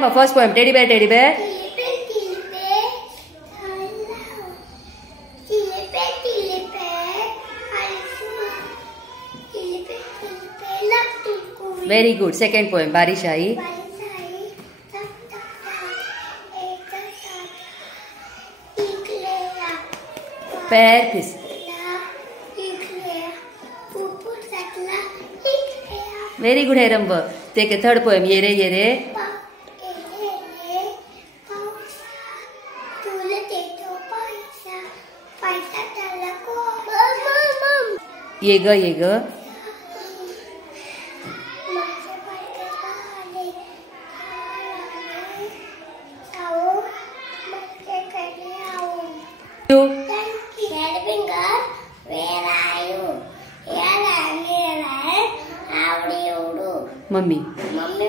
मग first poem teddy bear teddy bear. Very good. Second poem बारिश आई. पैर फिस. Very good Heramb. ते थर्ड पोएम ये रे ये रे. ये ग ये ग. Mummy. Mummy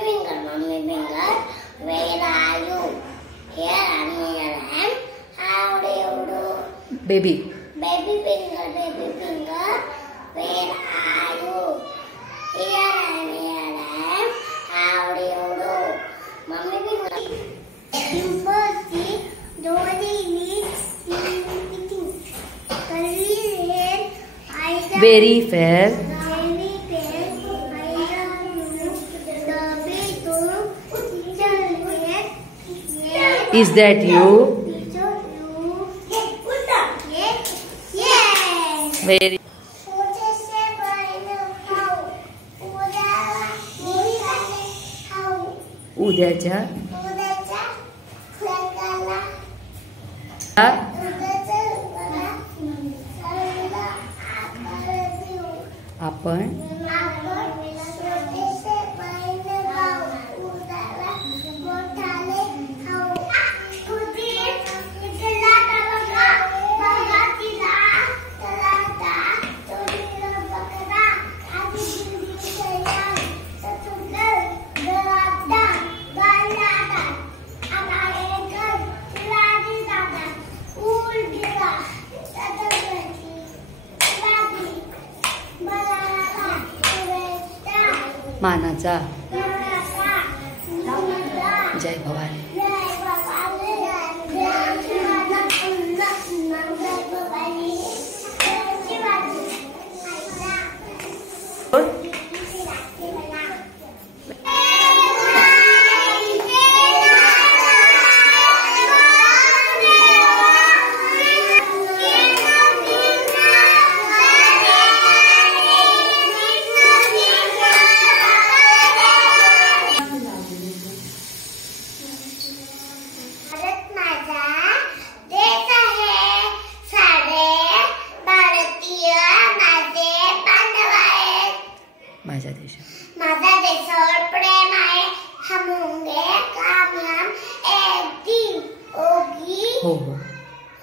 finger, where are you? Here I am. How do you do? Baby. Baby finger, where are you? Here I am. How do you do? Mummy finger. Sympathy, Very fair. Is that you? Yes. Very. उद्याच्या. आपण. मानाचा. जय भवानी. माझ्या देशात. माझ्या देशावर प्रेम आहे. हम होंगे कामयाब एक दिन. होगी. हो हो.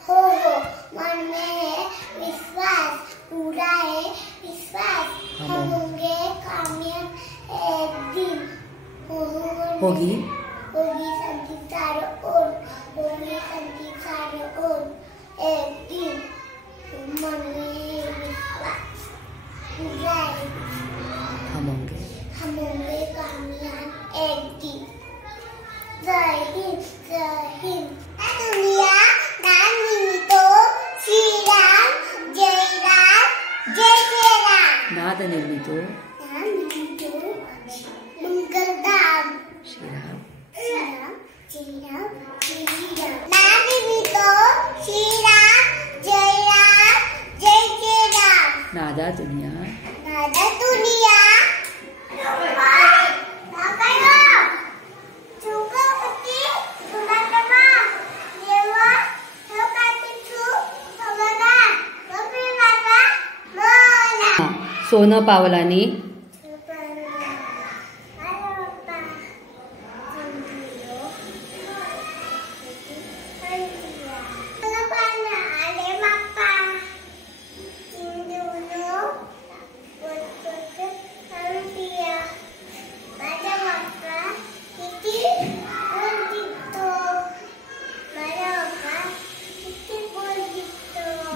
हो हो. मन में है विश्वास. पूरा है विश्वास. हम होंगे कामयाब एक दिन. होगी. होगी संगीत चारों ओर. होगी संगीत चारों ओर. एक दिन. मन में है विश्वास. पूरा है. हम होंगे कामयाब एक दिन. जय हिंद जय हिंद. दुनिया दान निमित्तो श्रीराम जय राम जय जय राम. नाद निर्मितो. दान निमित्तो मंगलधाम. श्रीराम. श्रीराम जय राम जय राम. नाद निमित्तो श्रीराम जय राम. नादा दुनिया. नादा दुनिया. सोनं पावलानी.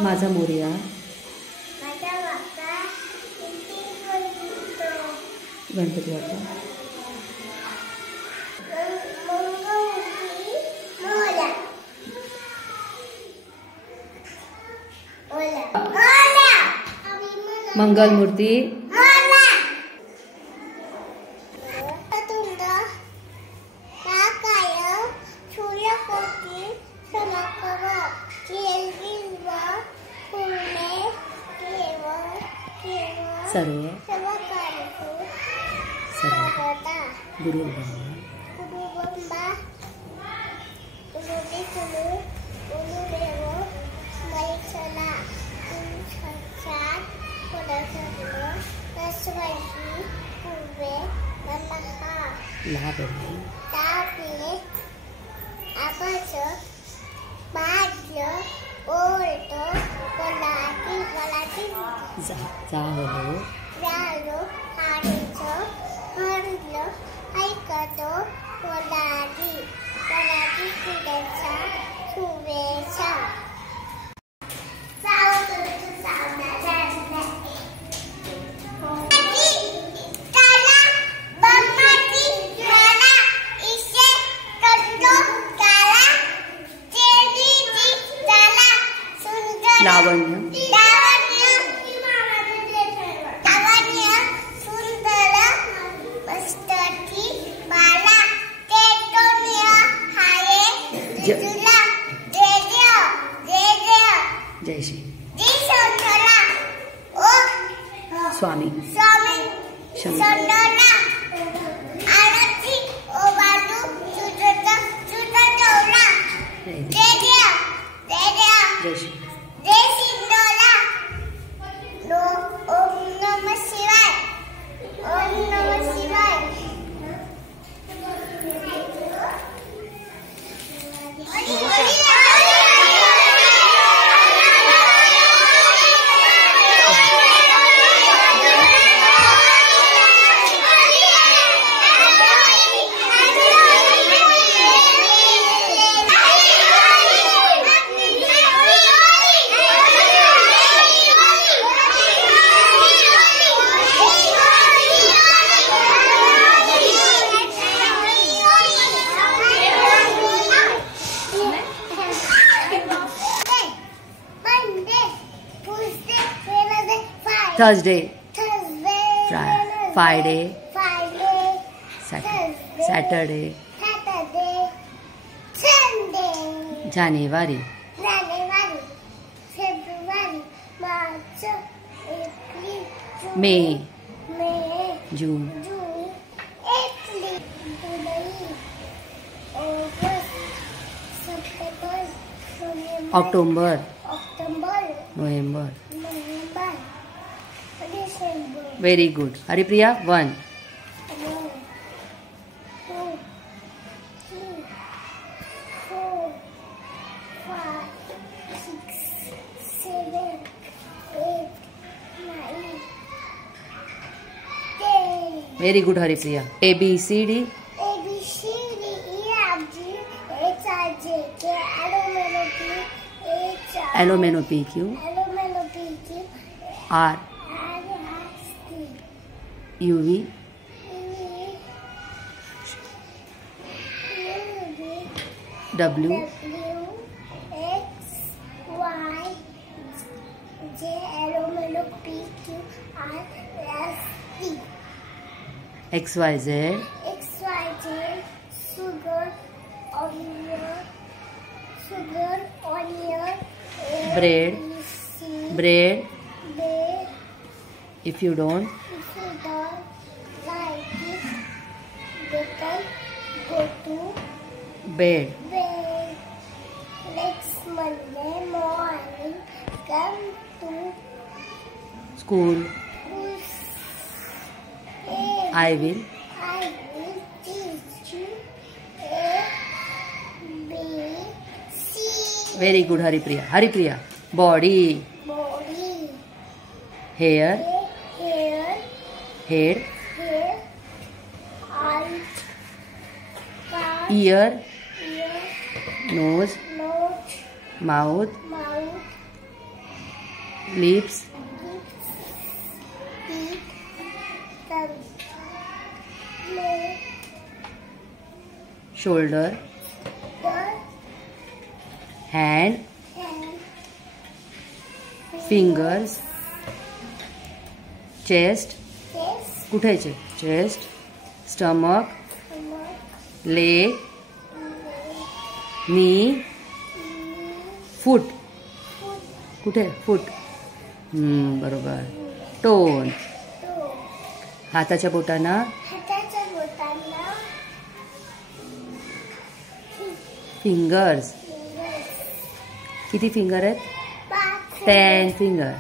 माझा मोरया. गणपती बाप्पा. मंगलमूर्ती सर्व गुरु ब्रह्मा लावण्य जय श्री स्वामी जय Shri Thursday, Friday, Saturday, Sunday, January, February, March, April, May, June, June, April, July, August, September, October, November, November. December. Very good. Haripriya, 1. 1, 2, 3, 4, 5, 6, 7, 8, 9, 10. Very good, Haripriya. A, B, C, D. A, B, C, D, E, F, G, H, I, J, K, L, M, N, O, P, H, I, L, M, N, O, P, Q. L, M, N, O, P, Q, R, R, S, T, U, V. E, W, W, X, Y, J, L, M, N, O, P, Q, R, S, T. X, Y, Z. X, Y, Z, sugar, onion, Bread. C, Bread. bread. If you don't, If you don't like it, they can go to bed. bed. Next Monday morning, come to School. school. I will. I will teach you A, B, C. Very good, Haripriya. Haripriya. Body. Body, Hair. hair, Head. hair, eyes, Ear. ear, Nose. nose, Mouth. mouth, Lips. teeth, tongue, leg, Shoulder. Hand. hand, Fingers. Chest chest, कुठे आहे chest, stomach, stomach, leg, leg, नी, knee, फूट foot, कुठे फूट. बरोबर. Tone toe. हाताच्या बोटांना हाताच्या बोटांना fingers fingers. किती finger आहेत? 5 10 finger.